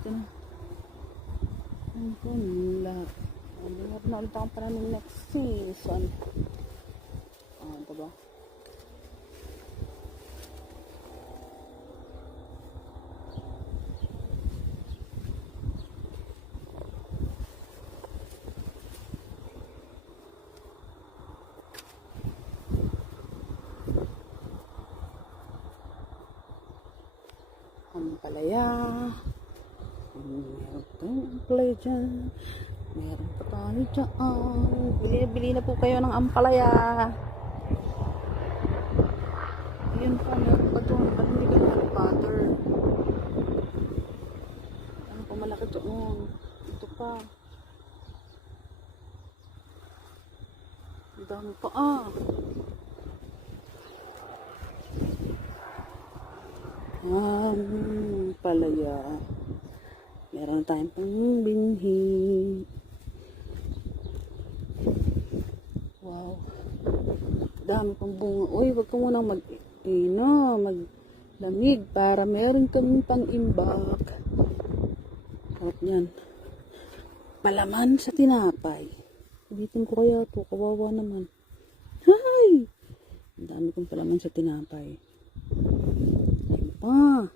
dito na. Ang punla. Meron na ulit akong panaming next season. Diba? Ampalaya. Meron tayong ampalaya dyan. Meron pa tayo dyan. Bili na po kayo ng ampalaya. Ayun pa, meron pa doon. Ba't hindi ka meron butter? Ano pa malaki doon? Ito pa. Ang dami pa Ampalaya. Meron tayong pang binhi. Wow. Dami pang bunga. Uy, wag ka munang maglamig para meron kang pang-imbak. Harap niyan. Palaman sa tinapay. Ulitin ko kaya ito. Kawawa naman. Hay! Ang dami kong palaman sa tinapay. Ayun pa.